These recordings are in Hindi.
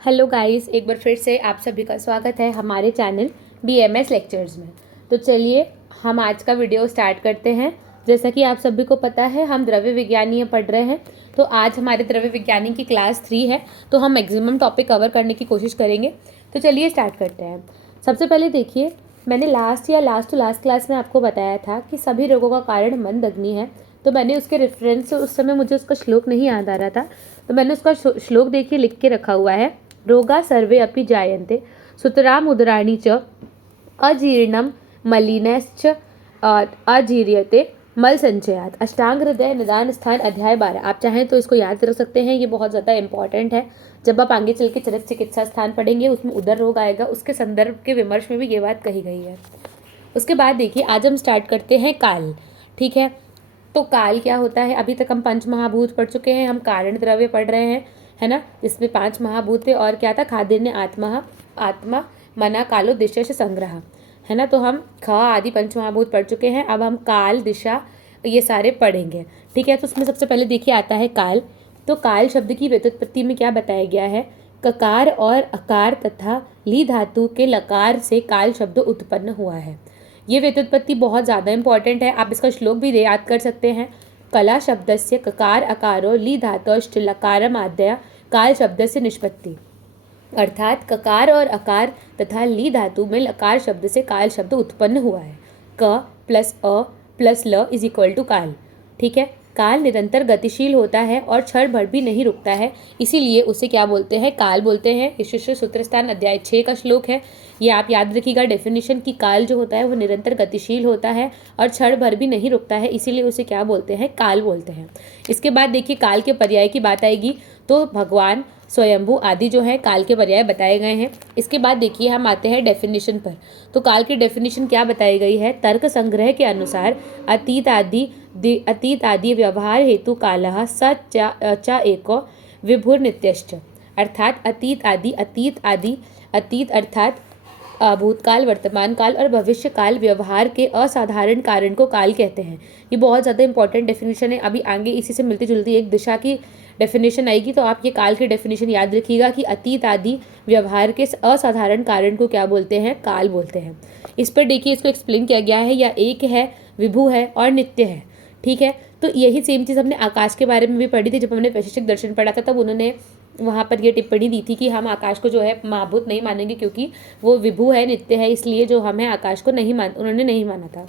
हेलो गाइस, एक बार फिर से आप सभी का स्वागत है हमारे चैनल BMS लेक्चर्स में। तो चलिए हम आज का वीडियो स्टार्ट करते हैं। जैसा कि आप सभी को पता है, हम द्रव्य विज्ञानीय पढ़ रहे हैं। तो आज हमारे द्रव्य विज्ञानी की क्लास 3 है, तो हम मैक्सिमम टॉपिक कवर करने की कोशिश करेंगे। तो चलिए स्टार्ट करते हैं। सबसे पहले देखिए, मैंने लास्ट क्लास में आपको बताया था कि सभी रोगों का कारण मंद अग्नि है। तो मैंने उसके रेफरेंस, उस समय मुझे उसका श्लोक नहीं याद आ रहा था, तो मैंने उसका श्लोक देखिए लिख के रखा हुआ है। रोगा सर्वे अपि जायन्ते सुतराम उदराणि च अजीर्णम मलिनश्च अजीर्यते मल संचयात। अष्टांग हृदय निदान स्थान अध्याय 12। आप चाहें तो इसको याद रख सकते हैं, ये बहुत ज़्यादा इंपॉर्टेंट है। जब आप आगे चल के चरक चिकित्सा स्थान पढ़ेंगे, उसमें उदर रोग आएगा, उसके संदर्भ के विमर्श में भी ये बात कही गई है। उसके बाद देखिए, आज हम स्टार्ट करते हैं काल। ठीक है, तो काल क्या होता है? अभी तक हम पंच महाभूत पढ़ चुके हैं, हम कारण द्रव्य पढ़ रहे हैं, है ना, जिसमें 5 महाभूत थे। और क्या था? खादिन्य आत्मा मना कालो दिशा से संग्रह, है ना। तो हम ख आदि पंच महाभूत पढ़ चुके हैं, अब हम काल, दिशा, ये सारे पढ़ेंगे। ठीक है, तो उसमें सबसे पहले देखिए आता है काल। तो काल शब्द की व्युत्पत्ति में क्या बताया गया है? ककार और अकार तथा ली धातु के लकार से काल शब्द उत्पन्न हुआ है। ये व्युत्पत्ति बहुत ज़्यादा इंपॉर्टेंट है, आप इसका श्लोक भी याद कर सकते हैं। कला शब्दस्य ककार अकारो ली धातुश्च लकारमाद्या काल शब्दस्य निष्पत्ति। अर्थात ककार और अकार तथा ली धातु में लकार शब्द से काल शब्द उत्पन्न हुआ है। क प्लस अ प्लस ल इज इक्वल टू काल। ठीक है, काल निरंतर गतिशील होता है और क्षण भर भी नहीं रुकता है, इसीलिए उसे क्या बोलते हैं? काल बोलते हैं। ईश्वर सूत्र स्थान अध्याय 6 का श्लोक है, ये आप याद रखिएगा डेफिनेशन की। काल जो होता है वो निरंतर गतिशील होता है और क्षण भर भी नहीं रुकता है, इसीलिए उसे क्या बोलते हैं? काल बोलते हैं। इसके बाद देखिए, काल के पर्याय की बात आएगी तो भगवान, स्वयंभू आदि जो है काल के पर्याय बताए गए हैं। इसके बाद देखिए हम आते हैं डेफिनेशन पर। तो काल की डेफिनेशन क्या बताई गई है? तर्क संग्रह के अनुसार अतीत आदि व्यवहार हेतु कालः स च एको विभुर नित्यश्च। अर्थात अतीत अर्थात भूतकाल, वर्तमान काल और भविष्य काल व्यवहार के असाधारण कारण को काल कहते हैं। ये बहुत ज़्यादा इंपॉर्टेंट डेफिनेशन है। अभी आगे इसी से मिलती जुलती एक दिशा की डेफिनेशन आएगी, तो आप ये काल की डेफिनेशन याद रखिएगा कि अतीत आदि व्यवहार के असाधारण कारण को क्या बोलते हैं? काल बोलते हैं। इस पर देखिए, इसको एक्सप्लेन किया गया है, या एक है, विभु है और नित्य है। ठीक है, तो यही सेम चीज़ हमने आकाश के बारे में भी पढ़ी थी। जब हमने वैशेषिक दर्शन पढ़ा था, तब उन्होंने वहाँ पर ये टिप्पणी दी थी कि हम आकाश को जो है महाभूत नहीं मानेंगे, क्योंकि वो विभु है, नित्य है, इसलिए जो हम है आकाश को उन्होंने नहीं माना था।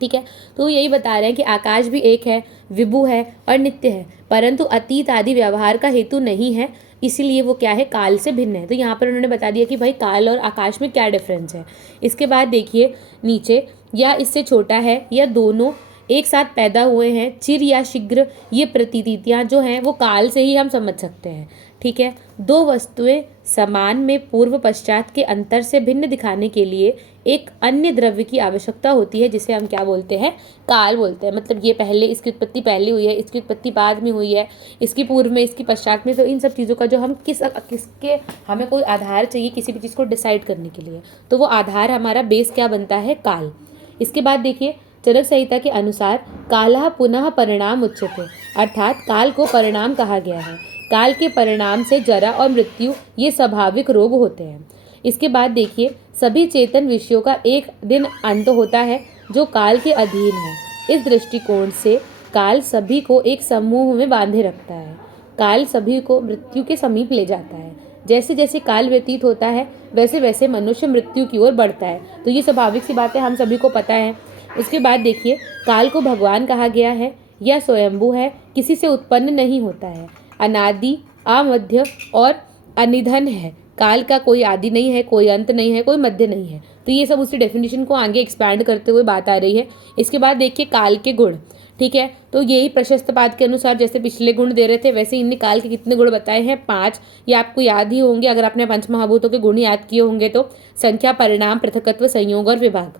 ठीक है, तो यही बता रहे हैं कि आकाश भी एक है, विभु है और नित्य है, परंतु अतीत आदि व्यवहार का हेतु नहीं है, इसीलिए वो क्या है? काल से भिन्न है। तो यहाँ पर उन्होंने बता दिया कि भाई काल और आकाश में क्या डिफरेंस है। इसके बाद देखिए नीचे, या इससे छोटा है, या दोनों एक साथ पैदा हुए हैं, चिर या शीघ्र, ये प्रतीतियाँ जो हैं वो काल से ही हम समझ सकते हैं। ठीक है, दो वस्तुएं समान में पूर्व पश्चात के अंतर से भिन्न दिखाने के लिए एक अन्य द्रव्य की आवश्यकता होती है, जिसे हम क्या बोलते हैं? काल बोलते हैं। मतलब ये पहले, इसकी उत्पत्ति पहले हुई है, इसकी उत्पत्ति बाद में हुई है, इसकी पूर्व में, इसकी पश्चात में। तो इन सब चीज़ों का जो हम किसके हमें कोई आधार चाहिए किसी भी चीज़ को डिसाइड करने के लिए, तो वो आधार हमारा बेस क्या बनता है? काल। इसके बाद देखिए, चरक संहिता के अनुसार कालः पुनः परिणाम उच्यते, अर्थात काल को परिणाम कहा गया है। काल के परिणाम से जरा और मृत्यु ये स्वाभाविक रोग होते हैं। इसके बाद देखिए, सभी चेतन विषयों का एक दिन अंत होता है जो काल के अधीन है। इस दृष्टिकोण से काल सभी को एक समूह में बांधे रखता है। काल सभी को मृत्यु के समीप ले जाता है। जैसे जैसे काल व्यतीत होता है, वैसे वैसे मनुष्य मृत्यु की ओर बढ़ता है। तो ये स्वाभाविक सी बात है, हम सभी को पता है। उसके बाद देखिए, काल को भगवान कहा गया है, यह स्वयंभू है, किसी से उत्पन्न नहीं होता है, अनादि, अमध्य और अनिधन है। काल का कोई आदि नहीं है, कोई अंत नहीं है, कोई मध्य नहीं है। तो ये सब उसी डेफिनेशन को आगे एक्सपैंड करते हुए बात आ रही है। इसके बाद देखिए काल के गुण। ठीक है, तो यही प्रशस्तपाद के अनुसार जैसे पिछले गुण दे रहे थे, वैसे इनने काल के कितने गुण बताए हैं? 5। ये आपको याद ही होंगे, अगर आपने पंच महाभूतों के गुण याद किए होंगे तो। संख्या, परिणाम, पृथकत्व, संयोग और विभाग।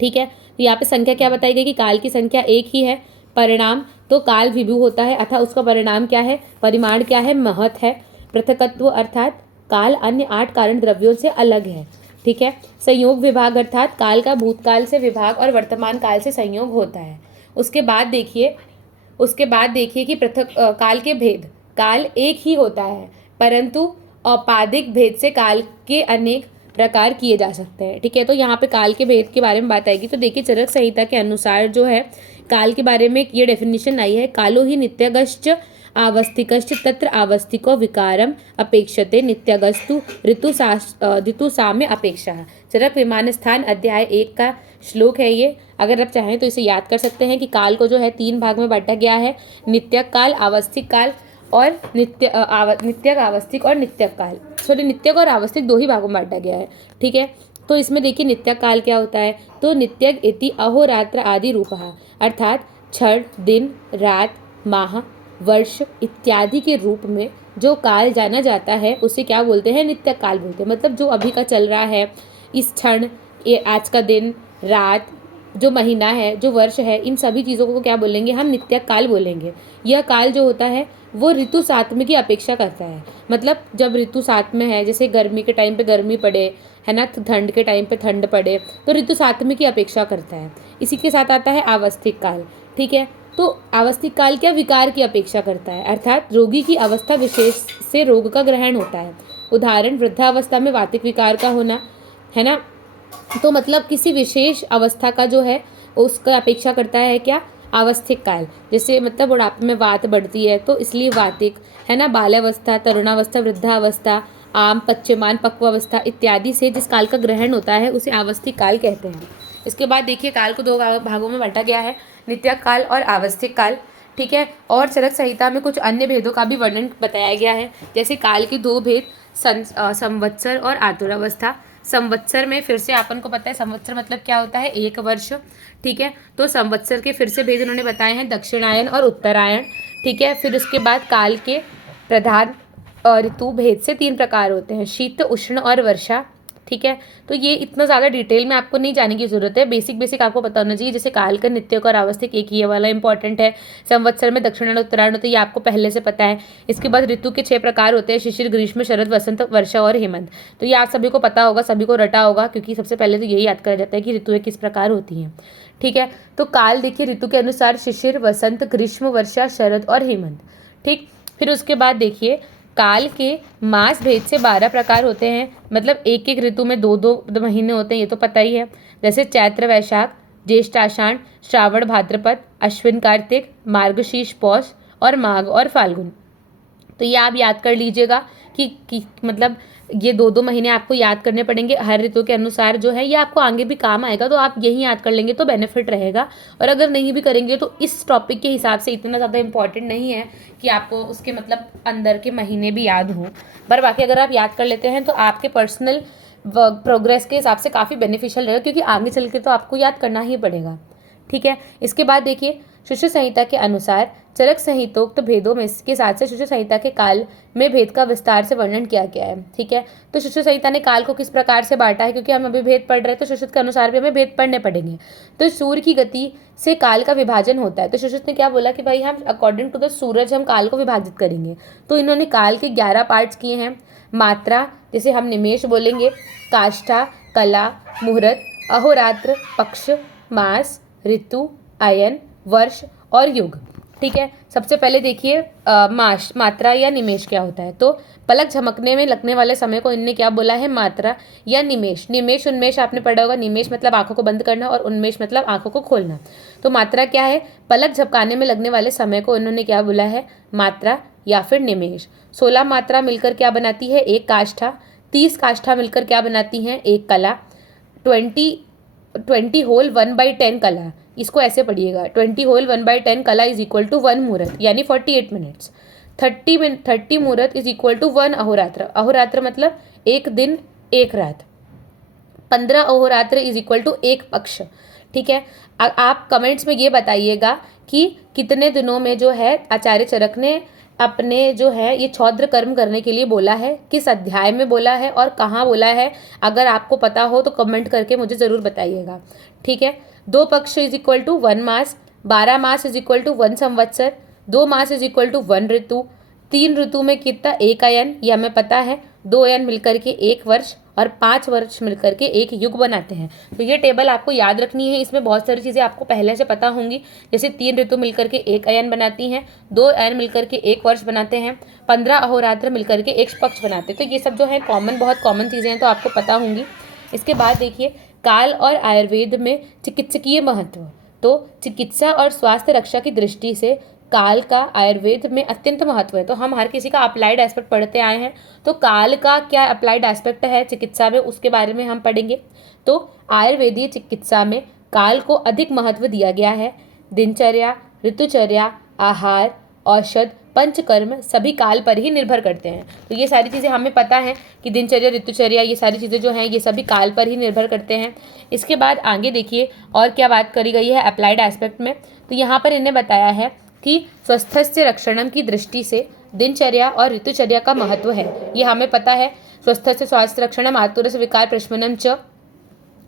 ठीक है, तो यहाँ पे संख्या क्या बताई गई कि काल की संख्या एक ही है। परिणाम, तो काल विभु होता है, अतः उसका परिणाम क्या है? परिमाण क्या है? महत् है। पृथकत्व अर्थात काल अन्य 8 कारण द्रव्यों से अलग है। ठीक है, संयोग विभाग अर्थात काल का भूतकाल से विभाग और वर्तमान काल से संयोग होता है। उसके बाद देखिए कि पृथक काल के भेद। काल एक ही होता है, परंतु औपाधिक भेद से काल के अनेक प्रकार किए जा सकते हैं। ठीक है, तो यहाँ पे काल के भेद के बारे में बात आएगी। तो देखिए चरक संहिता के अनुसार जो है काल के बारे में ये डेफिनेशन आई है, कालो ही नित्यगश्च आवस्थिकश्च तत्र आवस्थिको विकारम अपेक्षते नित्यगस्तु ऋतु साम्य अपेक्षा। चरक विमान स्थान अध्याय 1 का श्लोक है ये। अगर आप चाहें तो इसे याद कर सकते हैं कि काल को जो है 3 भाग में बांटा गया है, नित्यक काल, आवस्थिक काल और नित्यक, आवस्थिक और नित्यक काल। सॉरी, नित्यक और आवस्थिक 2 ही भागों में बांटा गया है। ठीक है, तो इसमें देखिए नित्यक काल क्या होता है। तो नित्यक इति अहोरात्र आदि रूपः, अर्थात क्षण, दिन, रात, माह, वर्ष इत्यादि के रूप में जो काल जाना जाता है उसे क्या बोलते हैं, नित्यक काल बोलते हैं। मतलब जो अभी का चल रहा है, इस क्षण, ये आज का दिन, रात, जो महीना है, जो वर्ष है, इन सभी चीज़ों को क्या बोलेंगे, हम नित्यक काल बोलेंगे। यह काल जो होता है वो ऋतु सात्म्य की अपेक्षा करता है। मतलब जब ऋतु सात्म्य है, जैसे गर्मी के टाइम पे गर्मी पड़े, है ना, ठंड के टाइम पे ठंड पड़े, तो ऋतु सात्म्य की अपेक्षा करता है। इसी के साथ आता है आवस्थिक काल। ठीक है, तो आवस्थिक काल क्या, विकार की अपेक्षा करता है, अर्थात रोगी की अवस्था विशेष से रोग का ग्रहण होता है। उदाहरण वृद्धावस्था में वातिक विकार का होना, है ना। तो मतलब किसी विशेष अवस्था का जो है उसका अपेक्षा करता है क्या, आवस्थिक काल। जैसे मतलब बुढ़ापे में वात बढ़ती है तो इसलिए वातिक, है ना। बाल्यावस्था, तरुणावस्था, वृद्धावस्था, आम, पच्यमान, पक्वावस्था इत्यादि से जिस काल का ग्रहण होता है उसे आवस्थिक काल कहते हैं। इसके बाद देखिए काल को 2 भागों में बांटा गया है, नित्यक काल और आवस्थिक काल। ठीक है, और चरक संहिता में कुछ अन्य भेदों का भी वर्णन बताया गया है। जैसे काल के 2 भेद, संवत्सर और आतुरावस्था। संवत्सर में फिर से अपन को पता है संवत्सर मतलब क्या होता है, 1 वर्ष। ठीक है, तो संवत्सर के फिर से भेद उन्होंने बताए हैं, दक्षिणायन और उत्तरायण। ठीक है, फिर उसके बाद काल के प्रधान ऋतु भेद से 3 प्रकार होते हैं, शीत, उष्ण और वर्षा। ठीक है, तो ये इतना ज़्यादा डिटेल में आपको नहीं जाने की ज़रूरत है, बेसिक आपको पता होना चाहिए। जैसे काल का नित्यक और आवस्थिक एक ये वाला इंपॉर्टेंट है, संवत्सर में दक्षिणायन उत्तरायण होता है, ये आपको पहले से पता है। इसके बाद ऋतु के 6 प्रकार होते हैं, शिशिर, ग्रीष्म, शरद, वसंत, वर्षा और हेमंत। तो ये आप सभी को पता होगा, सभी को रटा होगा, क्योंकि सबसे पहले तो यही याद करा जाता है कि ऋतुएं किस प्रकार होती हैं। ठीक है, तो काल देखिए ऋतु के अनुसार शिशिर, वसंत, ग्रीष्म, वर्षा, शरद और हेमंत। ठीक, फिर उसके बाद देखिए काल के मास भेद से 12 प्रकार होते हैं। मतलब एक एक ऋतु में 2-2 महीने होते हैं, ये तो पता ही है। जैसे चैत्र वैशाख, ज्येष्ठ आषाढ़, श्रावण भाद्रपद, अश्विन कार्तिक, मार्गशीर्ष पौष और माघ और फाल्गुन। तो ये आप याद कर लीजिएगा कि मतलब ये 2-2 महीने आपको याद करने पड़ेंगे हर ऋतु के अनुसार जो है। ये आपको आगे भी काम आएगा, तो आप यही याद कर लेंगे तो बेनिफिट रहेगा। और अगर नहीं भी करेंगे तो इस टॉपिक के हिसाब से इतना ज़्यादा इंपॉर्टेंट नहीं है कि आपको उसके मतलब अंदर के महीने भी याद हों। पर बाकी अगर आप याद कर लेते हैं तो आपके पर्सनल प्रोग्रेस के हिसाब से काफ़ी बेनिफिशियल रहेगा, क्योंकि आगे चल के तो आपको याद करना ही पड़ेगा। ठीक है, इसके बाद देखिए शिशु संहिता के अनुसार चरक संहितोक्त भेदों में के साथ से शिशु संहिता के काल में भेद का विस्तार से वर्णन किया गया है। ठीक है, तो शिशु संहिता ने काल को किस प्रकार से बांटा है, क्योंकि हम अभी भेद पढ़ रहे हैं तो शिशुत के अनुसार भी हमें भेद पढ़ने पड़ेंगे। तो सूर्य की गति से काल का विभाजन होता है। तो शिशुत ने क्या बोला कि भाई हम अकॉर्डिंग टू द सूरज हम काल को विभाजित करेंगे। तो इन्होंने काल के 11 पार्ट्स किए हैं। मात्रा, जिसे हम निमेष बोलेंगे, काष्ठा, कला, मुहूर्त, अहोरात्र, पक्ष, मास, ऋतु, अयन, वर्ष और युग। ठीक है, सबसे पहले देखिए मात्रा या निमेष क्या होता है। तो पलक झमकने में लगने वाले समय को इनने क्या बोला है, मात्रा या निमेष। निमेष उन्मेष आपने पढ़ा होगा, निमेष मतलब आंखों को बंद करना और उन्मेष मतलब आंखों को खोलना। तो मात्रा क्या है, पलक झपकाने में लगने वाले समय को इन्होंने क्या बोला है, मात्रा या फिर निमेष। 16 मात्रा मिलकर क्या बनाती है, एक काष्ठा। 30 काष्ठा मिलकर क्या बनाती हैं, एक कला। 20 होल 1/10 कला, इसको ऐसे पढ़िएगा, 20 होल 1/10 कला इज इक्वल टू 1 मुहूर्त यानी 48 मिनट्स। 30 मुहूर्त इज इक्वल टू 1 अहोरात्र। अहोरात्र मतलब 1 दिन 1 रात। 15 अहोरात्र इज इक्वल टू 1 पक्ष। ठीक है, आप कमेंट्स में ये बताइएगा कि कितने दिनों में जो है आचार्य चरक ने अपने जो है ये छौद्र कर्म करने के लिए बोला है, किस अध्याय में बोला है और कहाँ बोला है। अगर आपको पता हो तो कमेंट करके मुझे ज़रूर बताइएगा। ठीक है, 2 पक्ष इज इक्वल टू 1 मास, 12 मास इज इक्वल टू 1 संवत्सर, 2 मास इज इक्वल टू 1 ऋतु, 3 ऋतु में कितना, 1 अयन, ये हमें पता है। 2 अयन मिलकर के 1 वर्ष और 5 वर्ष मिलकर के एक युग बनाते हैं। तो ये टेबल आपको याद रखनी है। इसमें बहुत सारी चीज़ें आपको पहले से पता होंगी, जैसे 3 ऋतु मिलकर के 1 अयन बनाती हैं, 2 अयन मिलकर के 1 वर्ष बनाते हैं, 15 अहोरात्र मिलकर के 1 पक्ष बनाते हैं। तो ये सब जो है बहुत कॉमन चीज़ें हैं, तो आपको पता होंगी। इसके बाद देखिए काल और आयुर्वेद में चिकित्सकीय महत्व। तो चिकित्सा और स्वास्थ्य रक्षा की दृष्टि से काल का आयुर्वेद में अत्यंत महत्व है। तो हम हर किसी का अप्लाइड एस्पेक्ट पढ़ते आए हैं, तो काल का क्या अप्लाइड एस्पेक्ट है चिकित्सा में, उसके बारे में हम पढ़ेंगे। तो आयुर्वेदीय चिकित्सा में काल को अधिक महत्व दिया गया है। दिनचर्या, ऋतुचर्या, आहार, औषध, पंचकर्म सभी काल पर ही निर्भर करते हैं। तो ये सारी चीज़ें हमें पता है कि दिनचर्या, ऋतुचर्या, ये सारी चीज़ें जो हैं ये सभी काल पर ही निर्भर करते हैं। इसके बाद आगे देखिए और क्या बात करी गई है अप्लाइड एस्पेक्ट में। तो यहाँ पर इन्हें बताया है कि स्वस्थस्य रक्षणम की दृष्टि से दिनचर्या और ऋतुचर्या का महत्व है। ये हमें पता है, स्वस्थस्य स्वास्थ्य रक्षणम आतुरस विकार प्रशमनम च,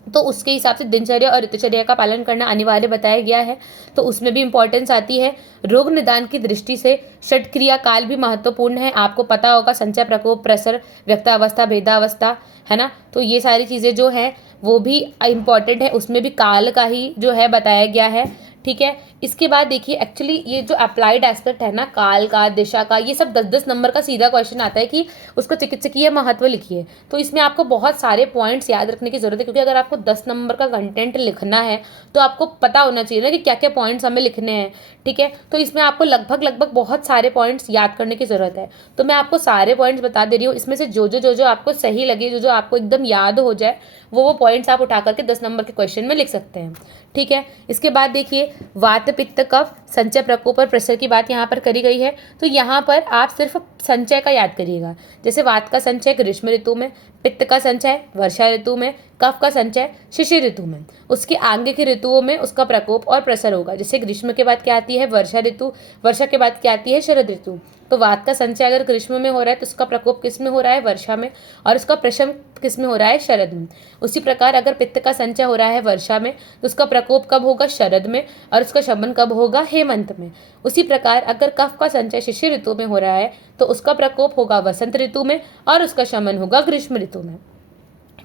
तो उसके हिसाब से दिनचर्या और ऋतुचर्या का पालन करना अनिवार्य बताया गया है। तो उसमें भी इंपॉर्टेंस आती है। रोग निदान की दृष्टि से षटक्रिया काल भी महत्वपूर्ण है। आपको पता होगा संचय, प्रकोप, प्रसर, व्यक्तावस्था, भेदावस्था, है ना। तो ये सारी चीज़ें जो हैं वो भी इंपॉर्टेंट है, उसमें भी काल का ही जो है बताया गया है। ठीक है। इसके बाद देखिए एक्चुअली ये जो अप्लाइड एस्पेक्ट है ना, काल का, दिशा का, ये सब 10-10 नंबर का सीधा क्वेश्चन आता है कि उसको चिकित्सकीय महत्व लिखिए। तो इसमें आपको बहुत सारे पॉइंट्स याद रखने की जरूरत है, क्योंकि अगर आपको 10 नंबर का कंटेंट लिखना है तो आपको पता होना चाहिए ना कि क्या क्या पॉइंट्स हमें लिखने हैं। ठीक है। तो इसमें आपको लगभग बहुत सारे पॉइंट्स याद करने की ज़रूरत है। तो मैं आपको सारे पॉइंट्स बता दे रही हूँ। इसमें से जो आपको सही लगे, जो आपको एकदम याद हो जाए, वो पॉइंट्स आप उठा करके 10 नंबर के क्वेश्चन में लिख सकते हैं। ठीक है। इसके बाद देखिए वात, पित्त, कफ, संचय, प्रकोप और प्रसर की बात यहाँ पर करी गई है। तो यहाँ पर आप सिर्फ संचय का याद करिएगा। जैसे वात का संचय ग्रीष्म ऋतु में, पित्त का संचय वर्षा ऋतु में, कफ का संचय शिशिर ऋतु में। उसके आगे की ऋतुओं में उसका प्रकोप और प्रसर होगा। जैसे ग्रीष्म के बाद क्या आती है वर्षा ऋतु, वर्षा के बाद क्या आती है शरद ऋतु। तो वात का संचय अगर ग्रीष्म में हो रहा है तो उसका प्रकोप किस में हो रहा है वर्षा में, और उसका प्रशम किस में हो रहा है शरद में। उसी प्रकार अगर पित्त का संचय हो रहा है वर्षा में तो उसका प्रकोप कब होगा शरद में, और उसका शमन कब होगा हेमंत में। उसी प्रकार अगर कफ का संचय शिशिर ऋतु में हो रहा है तो उसका प्रकोप होगा वसंत ऋतु में, और उसका शमन होगा ग्रीष्म ऋतु में।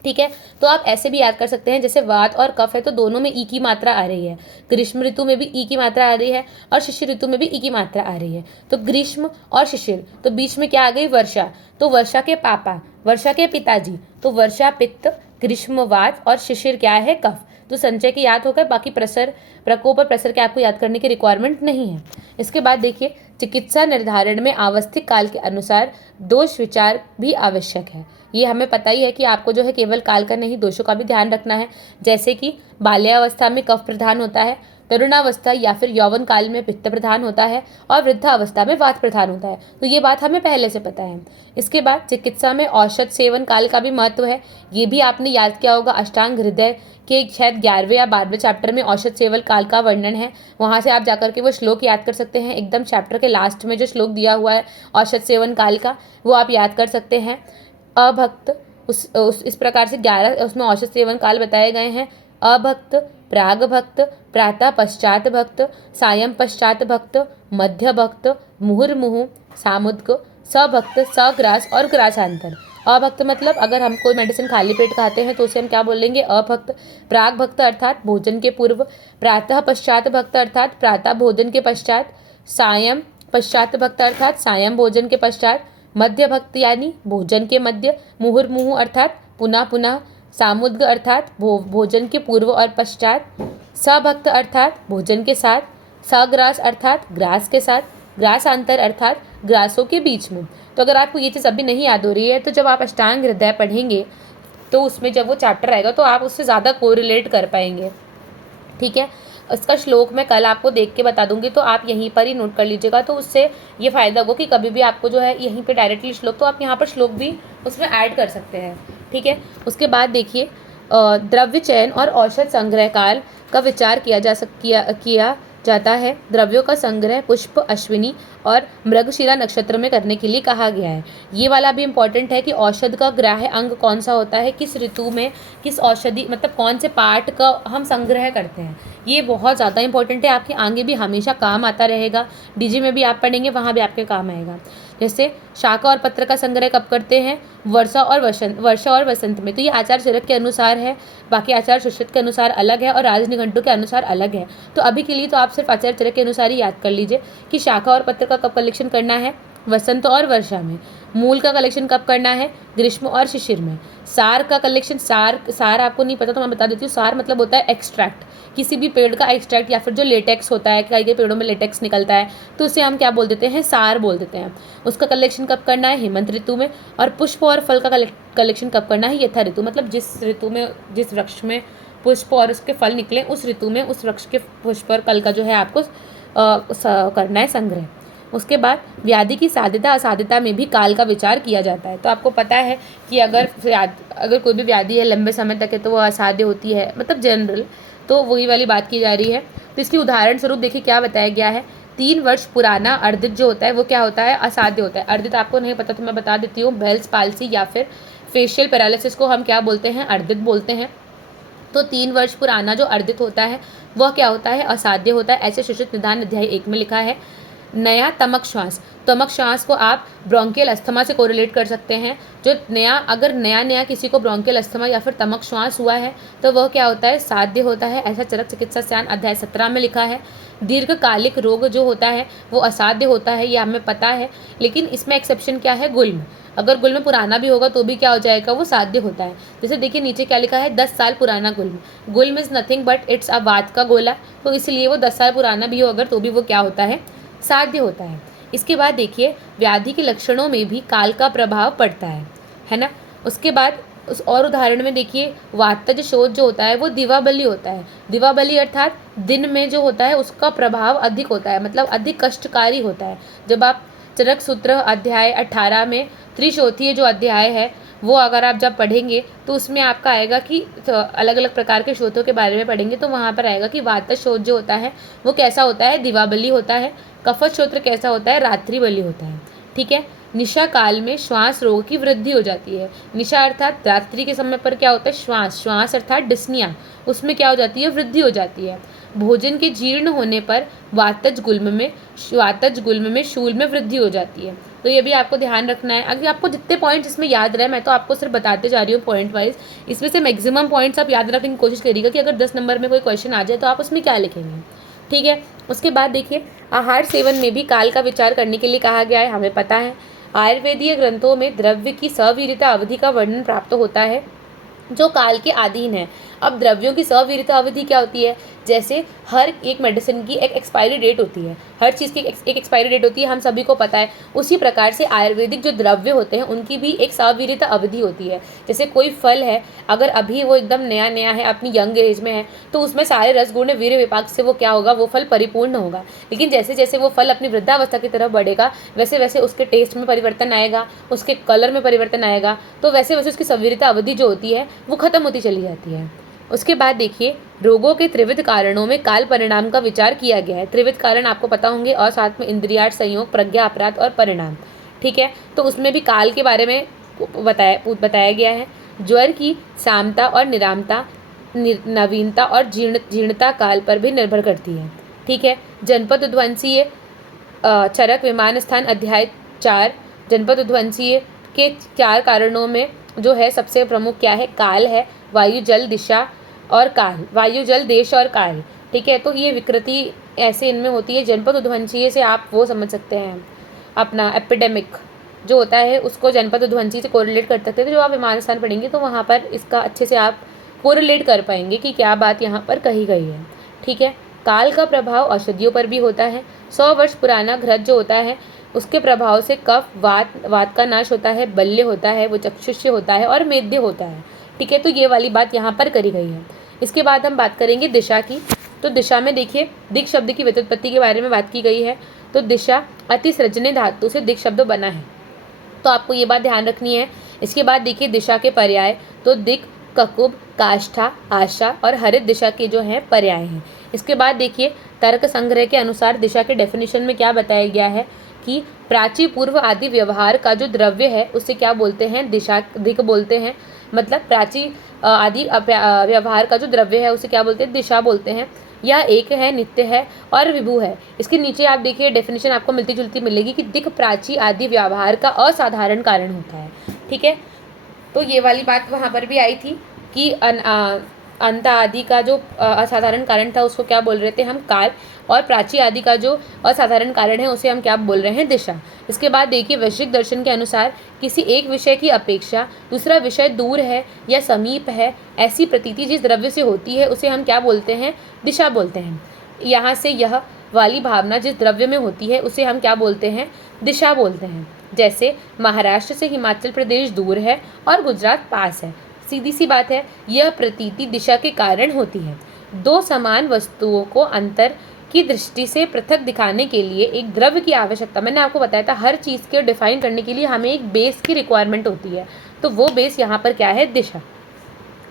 ठीक है। तो आप ऐसे भी याद कर सकते हैं, जैसे वात और कफ है तो दोनों में ई की मात्रा आ रही है। ग्रीष्म ऋतु में भी ई की मात्रा आ रही है और शिशिर ऋतु में भी ई की मात्रा आ रही है। तो ग्रीष्म और शिशिर, तो बीच में क्या आ गई वर्षा, तो वर्षा के पापा, वर्षा के पिताजी, तो वर्षा पित्त, ग्रीष्म वात और शिशिर क्या है कफ। तो संचय की याद होगा, बाकी प्रसर, प्रकोप और प्रसर के आपको याद करने की रिक्वायरमेंट नहीं है। इसके बाद देखिए चिकित्सा निर्धारण में आवस्थिक काल के अनुसार दोष विचार भी आवश्यक है। ये हमें पता ही है कि आपको जो है केवल काल का नहीं दोषों का भी ध्यान रखना है। जैसे कि बाल्यावस्था में कफ प्रधान होता है, तरुणावस्था या फिर यौवन काल में पित्त प्रधान होता है, और वृद्धावस्था में वात प्रधान होता है। तो ये बात हमें पहले से पता है। इसके बाद चिकित्सा में औषध सेवन काल का भी महत्व है। ये भी आपने याद किया होगा, अष्टांग हृदय के शायद 11वें या 12वें चैप्टर में औषध सेवन काल का वर्णन है। वहाँ से आप जाकर के वो श्लोक याद कर सकते हैं। एकदम चैप्टर के लास्ट में जो श्लोक दिया हुआ है औषध सेवन काल का, वो आप याद कर सकते हैं। अभक्त इस प्रकार से 11 उसमें औषध सेवन काल बताए गए हैं। अभक्त, प्राग भक्त, प्रातः पश्चात भक्त, सायं पश्चात भक्त, मध्य भक्त, मुहुर्मुहु, सामुद्ग, सभक्त, सग्रास और ग्रासांतर। अभक्त मतलब अगर हम कोई मेडिसिन खाली पेट खाते हैं तो उसे हम क्या बोलेंगे अभक्त। प्राग भक्त अर्थात भोजन के पूर्व, प्रातः पश्चात भक्त अर्थात प्रातः भोजन के पश्चात, सायं पश्चात भक्त अर्थात सायं भोजन के पश्चात, मध्य भक्त यानी भोजन के मध्य, मुहुर्मुहु अर्थात पुनः पुनः, सामुद्ग अर्थात भोजन के पूर्व और पश्चात, सभक्त अर्थात भोजन के साथ, सग्रास अर्थात ग्रास के साथ, ग्रासांतर अर्थात ग्रासों के बीच में। तो अगर आपको ये चीज़ अभी नहीं याद हो रही है तो जब आप अष्टांग हृदय पढ़ेंगे तो उसमें जब वो चैप्टर आएगा तो आप उससे ज़्यादा कोरिलेट कर पाएंगे। ठीक है। इसका श्लोक मैं कल आपको देख के बता दूंगी, तो आप यहीं पर ही नोट कर लीजिएगा। तो उससे ये फ़ायदा होगा कि कभी भी आपको जो है यहीं पे डायरेक्टली श्लोक, तो आप यहाँ पर श्लोक भी उसमें ऐड कर सकते हैं। ठीक है। उसके बाद देखिए द्रव्य चयन और औषध संग्रह काल का विचार किया जाता है। द्रव्यों का संग्रह पुष्प, अश्विनी और मृगशिरा नक्षत्र में करने के लिए कहा गया है। ये वाला भी इम्पॉर्टेंट है कि औषध का ग्राह्य अंग कौन सा होता है, किस ऋतु में किस औषधि मतलब कौन से पार्ट का हम संग्रह करते हैं। ये बहुत ज़्यादा इंपॉर्टेंट है, आपके आगे भी हमेशा काम आता रहेगा। डीजी में भी आप पढ़ेंगे, वहाँ भी आपके काम आएगा। जैसे शाखा और पत्र का संग्रह कब करते हैं? वर्षा और वसंत में। तो ये आचार चरक के अनुसार है, बाकी आचार सुश्रुत के अनुसार अलग है और राजनिघंटु के अनुसार अलग है। तो अभी के लिए तो आप सिर्फ आचार चरक के अनुसार ही याद कर लीजिए कि शाखा और पत्र का कब कलेक्शन करना है? वसंत और वर्षा में। मूल का कलेक्शन कब करना है? ग्रीष्म और शिशिर में। सार का कलेक्शन, सार आपको नहीं पता तो मैं बता देती हूँ। सार मतलब होता है एक्सट्रैक्ट, किसी भी पेड़ का एक्सट्रैक्ट, या फिर जो लेटेक्स होता है, कई पेड़ों में लेटेक्स निकलता है तो उसे हम क्या बोल देते हैं? सार बोल देते हैं। उसका कलेक्शन कब करना है? हेमंत ऋतु में। और पुष्प और फल का कलेक्शन कब करना है? यथा ऋतु, मतलब जिस ऋतु में जिस वृक्ष में पुष्प और उसके फल निकले उस ऋतु में उस वृक्ष के पुष्प और फल का जो है आपको करना है संग्रह। उसके बाद व्याधि की साध्यता असाध्यता में भी काल का विचार किया जाता है। तो आपको पता है कि अगर कोई भी व्याधि है लंबे समय तक है तो वो असाध्य होती है, मतलब जनरल, तो वही वाली बात की जा रही है। तो इसकी उदाहरण स्वरूप देखिए क्या बताया गया है। 3 वर्ष पुराना अर्दित जो होता है वो क्या होता है? असाध्य होता है। अर्दित आपको नहीं पता तो मैं बता देती हूँ। बेल्स पाल्सी या फिर फेशियल पैरालिसिस को हम क्या बोलते हैं? अर्दित बोलते हैं। तो 3 वर्ष पुराना जो अर्दित होता है वह क्या होता है? असाध्य होता है। ऐसे शिशुत निदान अध्याय 1 में लिखा है। नया तमक श्वास को आप ब्रोंकियल अस्थमा से कोरिलेट कर सकते हैं। जो अगर नया किसी को ब्रोंकियल अस्थमा या फिर तमक श्वास हुआ है तो वह क्या होता है? साध्य होता है। ऐसा चरक चिकित्सा स्यान अध्याय 17 में लिखा है। दीर्घकालिक रोग जो होता है वो असाध्य होता है, ये हमें पता है, लेकिन इसमें एक्सेप्शन क्या है? गुल्म। अगर गुल्म पुराना भी होगा तो भी क्या हो जाएगा? वो साध्य होता है। जैसे देखिए नीचे क्या लिखा है? 10 साल पुराना गुल्म is nothing but it's a वात का गोला, तो इसलिए वो 10 साल पुराना भी हो अगर तो भी वो क्या होता है? साध्य होता है। इसके बाद देखिए व्याधि के लक्षणों में भी काल का प्रभाव पड़ता है ना। उसके बाद उस और उदाहरण में देखिए वातज शोथ जो होता है वो दिवाबली होता है। दिवाबली अर्थात दिन में जो होता है उसका प्रभाव अधिक होता है, मतलब अधिक कष्टकारी होता है। जब आप चरक सूत्र अध्याय 18 में त्रिशोथीय जो अध्याय है वो अगर आप जब पढ़ेंगे तो उसमें आपका आएगा कि अलग अलग प्रकार के शोथों के बारे में पढ़ेंगे तो वहाँ पर आएगा कि वातज शोथ जो होता है वो कैसा होता है? दिवाबली होता है। कफत शोत्र कैसा होता है? रात्रि बली होता है। ठीक है। निशा काल में श्वास रोग की वृद्धि हो जाती है। निशा अर्थात रात्रि के समय पर क्या होता है? श्वास अर्थात डिस्निया, उसमें क्या हो जाती है? वृद्धि हो जाती है। भोजन के जीर्ण होने पर वातज गुल्म में शूल में वृद्धि हो जाती है। तो ये भी आपको ध्यान रखना है। अगर आपको जितने पॉइंट्स इसमें याद रहे, मैं तो आपको सिर्फ बताते जा रही हूँ पॉइंट वाइज, इसमें से मैक्सिमम पॉइंट्स आप याद रखने की कोशिश करिएगा कि अगर 10 नंबर में कोई क्वेश्चन आ जाए तो आप उसमें क्या लिखेंगे। ठीक है। उसके बाद देखिए आहार सेवन में भी काल का विचार करने के लिए कहा गया है। हमें पता है आयुर्वेदीय ग्रंथों में द्रव्य की सवीरता अवधि का वर्णन प्राप्त होता है जो काल के अधीन है। अब द्रव्यों की सवीरता अवधि क्या होती है? जैसे हर एक मेडिसिन की एक एक्सपायरी डेट होती है, हर चीज़ की एक एक्सपायरी डेट होती है, हम सभी को पता है। उसी प्रकार से आयुर्वेदिक जो द्रव्य होते हैं उनकी भी एक सवीरता अवधि होती है। जैसे कोई फल है, अगर अभी वो एकदम नया है, अपनी यंग एज में है, तो उसमें सारे रसगुण वीर्य विपाक से वो क्या होगा? वो फल परिपूर्ण होगा। लेकिन जैसे जैसे वो फल अपनी वृद्धावस्था की तरफ बढ़ेगा वैसे वैसे उसके टेस्ट में परिवर्तन आएगा, उसके कलर में परिवर्तन आएगा, तो वैसे वैसे उसकी सवीरता अवधि जो होती है वो खत्म होती चली जाती है। उसके बाद देखिए रोगों के त्रिविध कारणों में काल परिणाम का विचार किया गया है। त्रिविध कारण आपको पता होंगे, और साथ में इंद्रियार्थ संयोग, प्रज्ञा अपराध और परिणाम। ठीक है। तो उसमें भी काल के बारे में बताया गया है। ज्वर की सामता और निरामता, नवीनता और जीर्णता काल पर भी निर्भर करती है। ठीक है। जनपद उद्वंशीय चरक विमान स्थान अध्याय 4, जनपद उद्वंशीय के 4 कारणों में जो है सबसे प्रमुख क्या है? काल है। वायु जल दिशा और काल, वायु जल देश और काल। ठीक है। तो ये विकृति ऐसे इनमें होती है। जनपद उद्वंशीय से आप वो समझ सकते हैं अपना एपिडेमिक जो होता है उसको जनपद उद्वंशी से कोरिलेट कर सकते थे। जो आप विमान स्थान पढ़ेंगे तो वहाँ पर इसका अच्छे से आप कोरिलेट कर पाएंगे कि क्या बात यहाँ पर कही गई है। ठीक है। काल का प्रभाव औषधियों पर भी होता है। 100 वर्ष पुराना घृत जो होता है उसके प्रभाव से कफ, वात का नाश होता है, बल्य होता है, वो चक्षुष्य होता है और मेद्य होता है। ठीक है। तो ये वाली बात यहाँ पर करी गई है। इसके बाद हम बात करेंगे दिशा की। तो दिशा में देखिए दिक् शब्द की व्युत्पत्ति के बारे में बात की गई है। तो दिशा अतिसृजने धातु से दिक् शब्द बना है, तो आपको ये बात ध्यान रखनी है। इसके बाद देखिए दिशा के पर्याय, तो दिक्, ककुब, काष्ठा, आशा और हरित दिशा के जो हैं पर्याय हैं। इसके बाद देखिए तर्क संग्रह के अनुसार दिशा के डेफिनेशन में क्या बताया गया है कि प्राची पूर्व आदि व्यवहार का जो द्रव्य है उसे क्या बोलते हैं, दिशा दिक् बोलते हैं। मतलब प्राची आदि व्यवहार का जो द्रव्य है उसे क्या बोलते हैं, दिशा बोलते हैं। यह एक है, नित्य है और विभु है। इसके नीचे आप देखिए डेफिनेशन आपको मिलती जुलती मिलेगी कि दिक् प्राची आदि व्यवहार का असाधारण कारण होता है। ठीक है, तो ये वाली बात वहाँ पर भी आई थी कि अंत आदि का जो असाधारण कारण था उसको क्या बोल रहे थे हम, काल, और प्राची आदि का जो असाधारण कारण है उसे हम क्या बोल रहे हैं, दिशा। इसके बाद देखिए वैश्विक दर्शन के अनुसार किसी एक विषय की अपेक्षा दूसरा विषय दूर है या समीप है, ऐसी प्रतीति जिस द्रव्य से होती है उसे हम क्या बोलते हैं, दिशा बोलते हैं। यहाँ से यह वाली भावना जिस द्रव्य में होती है उसे हम क्या बोलते हैं, दिशा बोलते हैं। जैसे महाराष्ट्र से हिमाचल प्रदेश दूर है और गुजरात पास है, सीधी सी बात है, यह प्रतीति दिशा के कारण होती है। दो समान वस्तुओं को अंतर की दृष्टि से पृथक दिखाने के लिए एक द्रव्य की आवश्यकता, मैंने आपको बताया था हर चीज़ को डिफाइन करने के लिए हमें एक बेस की रिक्वायरमेंट होती है, तो वो बेस यहाँ पर क्या है, दिशा।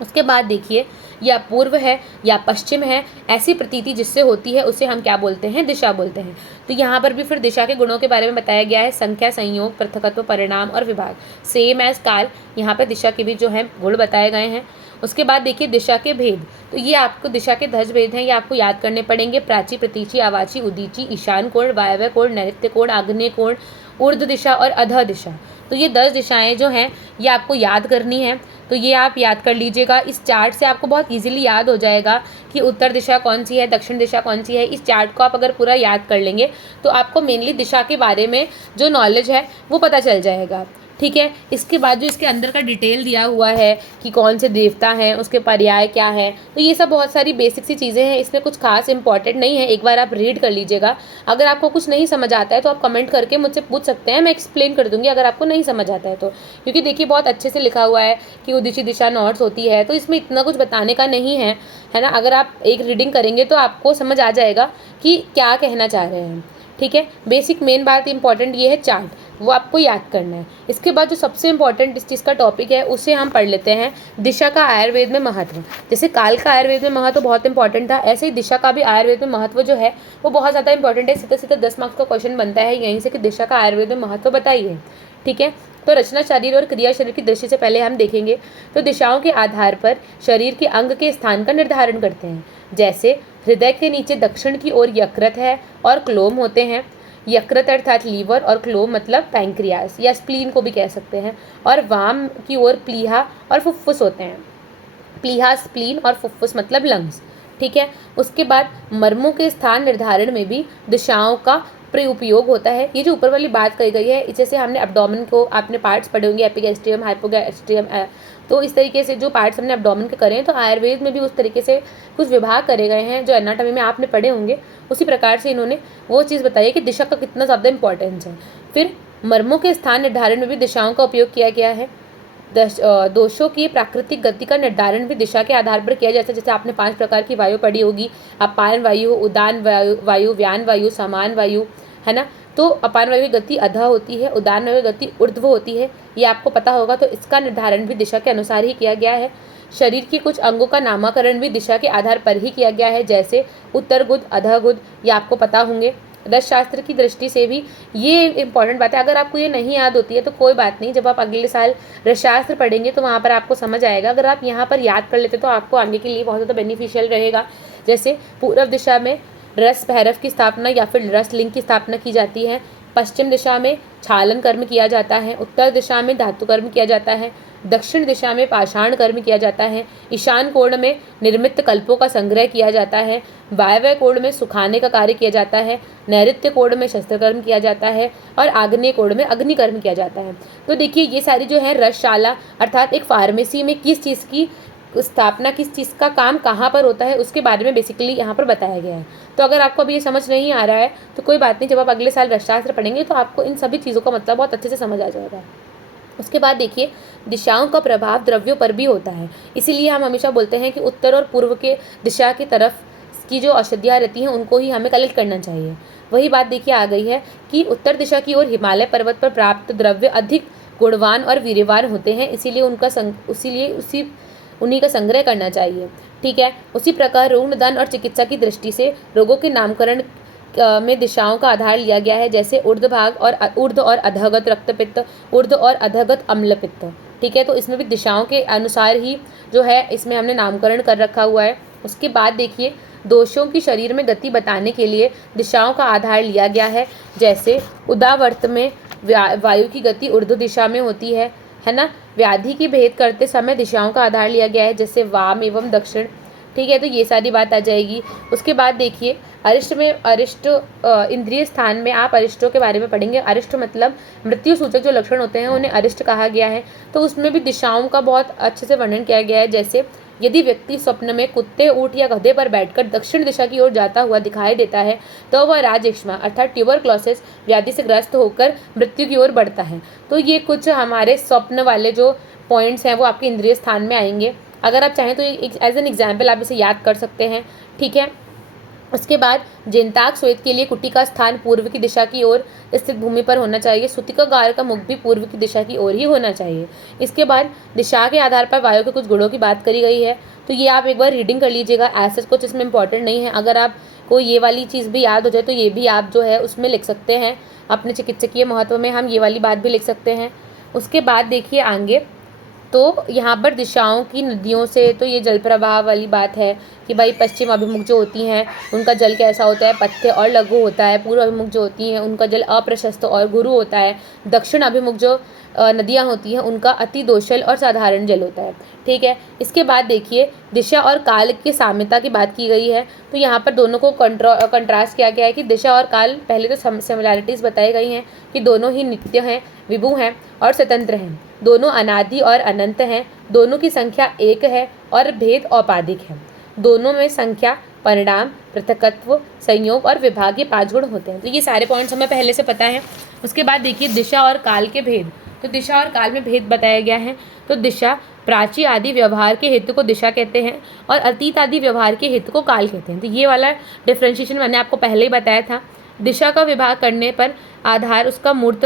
उसके बाद देखिए या पूर्व है या पश्चिम है, ऐसी प्रतीति जिससे होती है उसे हम क्या बोलते हैं, दिशा बोलते हैं। तो यहाँ पर भी फिर दिशा के गुणों के बारे में बताया गया है, संख्या, संयोग, पृथकत्व, परिणाम और विभाग, सेम एज काल। यहाँ पर दिशा के भी जो हैं गुण बताए गए हैं। उसके बाद देखिए दिशा के भेद, तो ये आपको दिशा के 10 भेद हैं, ये आपको याद करने पड़ेंगे। प्राची, प्रतीची, अवाची, उदीची, ईशान कोण, वायव्य कोण, नैऋत्य कोण, आग्नेय कोण, ऊर्ध्व दिशा और अधः दिशा। तो ये 10 दिशाएं जो हैं ये आपको याद करनी है, तो ये आप याद कर लीजिएगा। इस चार्ट से आपको बहुत इजीली याद हो जाएगा कि उत्तर दिशा कौन सी है, दक्षिण दिशा कौन सी है। इस चार्ट को आप अगर पूरा याद कर लेंगे तो आपको मेनली दिशा के बारे में जो नॉलेज है वो पता चल जाएगा। ठीक है, इसके बाद जो इसके अंदर का डिटेल दिया हुआ है कि कौन से देवता हैं, उसके पर्याय क्या है, तो ये सब बहुत सारी बेसिक सी चीज़ें हैं, इसमें कुछ खास इंपॉर्टेंट नहीं है। एक बार आप रीड कर लीजिएगा। अगर आपको कुछ नहीं समझ आता है तो आप कमेंट करके मुझसे पूछ सकते हैं, मैं एक्सप्लेन कर दूंगी अगर आपको नहीं समझ आता है तो। क्योंकि देखिए बहुत अच्छे से लिखा हुआ है कि उदीची दिशा नॉर्थ होती है, तो इसमें इतना कुछ बताने का नहीं है, है ना। अगर आप एक रीडिंग करेंगे तो आपको समझ आ जाएगा कि क्या कहना चाह रहे हैं। ठीक है, बेसिक मेन बात इंपॉर्टेंट ये है चार्ट, वो आपको याद करना है। इसके बाद जो सबसे इंपॉर्टेंट इस चीज़ का टॉपिक है उसे हम पढ़ लेते हैं, दिशा का आयुर्वेद में महत्व। जैसे काल का आयुर्वेद में महत्व बहुत इंपॉर्टेंट था, ऐसे ही दिशा का भी आयुर्वेद में महत्व जो है वो बहुत ज़्यादा इंपॉर्टेंट है। सीधे सीधे 10 मार्क्स का क्वेश्चन बनता है यहीं से कि दिशा का आयुर्वेद में महत्व बताइए। ठीक है, तो रचना शरीर और क्रिया शरीर की दृष्टि से पहले हम देखेंगे। तो दिशाओं के आधार पर शरीर के अंग के स्थान का निर्धारण करते हैं। जैसे हृदय के नीचे दक्षिण की ओर यकृत है और क्लोम होते हैं। यकृत अर्थात लीवर और क्लोम मतलब पैंक्रियास या स्प्लीन को भी कह सकते हैं। और वाम की ओर प्लीहा और फुफ्फुस होते हैं। प्लीहा, स्प्लीन और फुफ्फुस मतलब लंग्स। ठीक है, उसके बाद मर्मों के स्थान निर्धारण में भी दिशाओं का प्रयोग होता है। ये जो ऊपर वाली बात कही गई है, जैसे हमने एब्डोमेन को आपने पार्ट्स पढ़े होंगे, एपिगैस्ट्रियम, हाइपोगैस्ट्रियम, तो इस तरीके से जो पार्ट्स हमने एब्डोमेन के करे हैं, तो आयुर्वेद में भी उस तरीके से कुछ विभाग करे गए हैं जो एनाटॉमी में आपने पढ़े होंगे। उसी प्रकार से इन्होंने वो चीज़ बताई है कि दिशा का कितना ज़्यादा इंपॉर्टेंस है। फिर मर्मों के स्थान निर्धारण में भी दिशाओं का उपयोग किया गया है। दोषों की प्राकृतिक गति का निर्धारण भी दिशा के आधार पर किया जाता है। जैसे आपने 5 प्रकार की वायु पढ़ी होगी, अपान वायु, उदान वायु, व्यान वायु, समान वायु, है ना। तो अपान वायु की गति अधः होती है, उदान वायु की गति ऊर्ध्व होती है, ये आपको पता होगा। तो इसका निर्धारण भी दिशा के अनुसार ही किया गया है। शरीर के कुछ अंगों का नामकरण भी दिशा के आधार पर ही किया गया है, जैसे उत्तर गुद, अधः गुद, ये आपको पता होंगे। रस शास्त्र की दृष्टि से भी ये इंपॉर्टेंट बात है। अगर आपको ये नहीं याद होती है तो कोई बात नहीं, जब आप अगले साल रसशास्त्र पढ़ेंगे तो वहाँ पर आपको समझ आएगा। अगर आप यहाँ पर याद कर लेते तो आपको आगे के लिए बहुत ज़्यादा बेनिफिशियल रहेगा। जैसे पूर्व दिशा में रस भैरव की स्थापना या फिर रस लिंग की स्थापना की जाती है। पश्चिम दिशा में छालन कर्म किया जाता है। उत्तर दिशा में धातु कर्म किया जाता है। दक्षिण दिशा में पाषाण कर्म किया जाता है। ईशान कोण में निर्मित कल्पों का संग्रह किया जाता है। वायव्य कोण में सुखाने का कार्य किया जाता है। नैऋत्य कोण में शस्त्र कर्म किया जाता है और आग्नेय कोण में अग्नि कर्म किया जाता है। तो देखिए ये सारी जो है रसशाला अर्थात एक फार्मेसी में किस चीज़ की स्थापना, किस चीज़ का काम कहाँ पर होता है, उसके बारे में बेसिकली यहाँ पर बताया गया है। तो अगर आपको अभी ये समझ नहीं आ रहा है तो कोई बात नहीं, जब आप अगले साल रसशास्त्र पढ़ेंगे तो आपको इन सभी चीज़ों का मतलब बहुत अच्छे से समझ आ जाएगा। उसके बाद देखिए दिशाओं का प्रभाव द्रव्यों पर भी होता है। इसीलिए हम हमेशा बोलते हैं कि उत्तर और पूर्व के दिशा की तरफ की जो औषधियाँ रहती हैं उनको ही हमें कलेक्ट करना चाहिए। वही बात देखिए आ गई है कि उत्तर दिशा की ओर हिमालय पर्वत पर प्राप्त द्रव्य अधिक गुणवान और वीर्यवान होते हैं, इसीलिए उन्हीं का संग्रह करना चाहिए। ठीक है, उसी प्रकार रोग निदान और चिकित्सा की दृष्टि से रोगों के नामकरण में दिशाओं का आधार लिया गया है, जैसे ऊर्ध्व और अधोगत रक्तपित्त, ऊर्ध्व और अधोगत अम्लपित्त। ठीक है, तो इसमें भी दिशाओं के अनुसार ही जो है इसमें हमने नामकरण कर रखा हुआ है। उसके बाद देखिए, दोषों की शरीर में गति बताने के लिए दिशाओं का आधार लिया गया है, जैसे उदावर्त में वायु की गति ऊर्ध्व दिशा में होती है ना। व्याधि की भेद करते समय दिशाओं का आधार लिया गया है, जैसे वाम एवं दक्षिण। ठीक है, तो ये सारी बात आ जाएगी। उसके बाद देखिए, अरिष्ट इंद्रिय स्थान में आप अरिष्टों के बारे में पढ़ेंगे। अरिष्ट मतलब मृत्यु सूचक जो लक्षण होते हैं उन्हें अरिष्ट कहा गया है। तो उसमें भी दिशाओं का बहुत अच्छे से वर्णन किया गया है, जैसे यदि व्यक्ति स्वप्न में कुत्ते, ऊंट या गधे पर बैठकर दक्षिण दिशा की ओर जाता हुआ दिखाई देता है तो वह राजइक्ष्मा अर्थात ट्यूबरक्लोसिस व्याधि से ग्रस्त होकर मृत्यु की ओर बढ़ता है। तो ये कुछ हमारे स्वप्न वाले जो पॉइंट्स हैं वो आपके इंद्रिय स्थान में आएंगे। अगर आप चाहें तो एज एन एग्जाम्पल आप इसे याद कर सकते हैं। ठीक है, उसके बाद जेनताक श्वेत के लिए कुटी का स्थान पूर्व की दिशा की ओर स्थित भूमि पर होना चाहिए। सूतिकागार का मुख भी पूर्व की दिशा की ओर ही होना चाहिए। इसके बाद दिशा के आधार पर वायु के कुछ गुणों की बात करी गई है, तो ये आप एक बार रीडिंग कर लीजिएगा। ऐसे कुछ इसमें इंपॉर्टेंट नहीं है। अगर आपको ये वाली चीज़ भी याद हो जाए तो ये भी आप जो है उसमें लिख सकते हैं। अपने चिकित्सकीय महत्व में हम ये वाली बात भी लिख सकते हैं। उसके बाद देखिए आगे, तो यहाँ पर दिशाओं की नदियों से, तो ये जल प्रवाह वाली बात है कि भाई पश्चिम अभिमुख जो होती हैं उनका जल कैसा होता है, पथ्य और लघु होता है। पूर्व अभिमुख जो होती हैं उनका जल अप्रशस्त और गुरु होता है। दक्षिण अभिमुख जो नदियाँ होती हैं उनका अति दोषल और साधारण जल होता है। ठीक है, इसके बाद देखिए, दिशा और काल की साम्यता की बात की गई है। तो यहाँ पर दोनों को कंट्रास्ट किया गया है कि दिशा और काल, पहले तो सिमिलैरिटीज़ बताई गई हैं कि दोनों ही नित्य हैं, विभु हैं और स्वतंत्र हैं। दोनों अनादि और अनंत हैं। दोनों की संख्या एक है और भेद औपाधिक है। दोनों में संख्या, परिणाम, पृथकत्व, संयोग और विभाग ये 5 गुण होते हैं। तो ये सारे पॉइंट्स हमें पहले से पता है। उसके बाद देखिए, दिशा और काल के भेद। तो दिशा और काल में भेद बताया गया है। तो दिशा प्राची आदि व्यवहार के हेतु को दिशा कहते हैं और अतीत आदि व्यवहार के हेतु को काल कहते हैं। तो ये वाला डिफ्रेंशिएशन मैंने आपको पहले ही बताया था। दिशा का विभाग करने पर आधार उसका मूर्त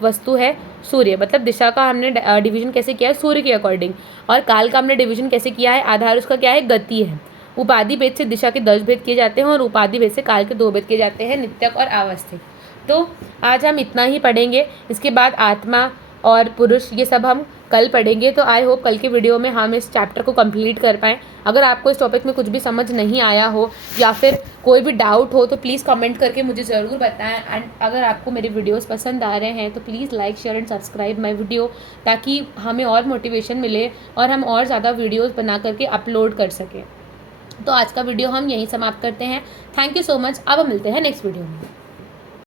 वस्तु है सूर्य, मतलब दिशा का हमने डिवीजन कैसे किया है, सूर्य के अकॉर्डिंग। और काल का हमने डिवीजन कैसे किया है, आधार उसका क्या है, गति है। उपाधि भेद से दिशा के 10 भेद किए जाते हैं और उपाधि भेद से काल के 2 भेद किए जाते हैं, नित्यक और आवस्थिक। तो आज हम इतना ही पढ़ेंगे। इसके बाद आत्मा और पुरुष ये सब हम कल पढ़ेंगे। तो आई होप कल के वीडियो में हम इस चैप्टर को कंप्लीट कर पाएँ। अगर आपको इस टॉपिक में कुछ भी समझ नहीं आया हो या फिर कोई भी डाउट हो तो प्लीज़ कमेंट करके मुझे ज़रूर बताएं। एंड अगर आपको मेरे वीडियोस पसंद आ रहे हैं तो please like, share and subscribe my video, ताकि हमें और मोटिवेशन मिले और हम और ज़्यादा वीडियोस बना करके अपलोड कर सकें। तो आज का वीडियो हम यहीं समाप्त करते हैं। Thank you so much. अब हम मिलते हैं नेक्स्ट वीडियो में।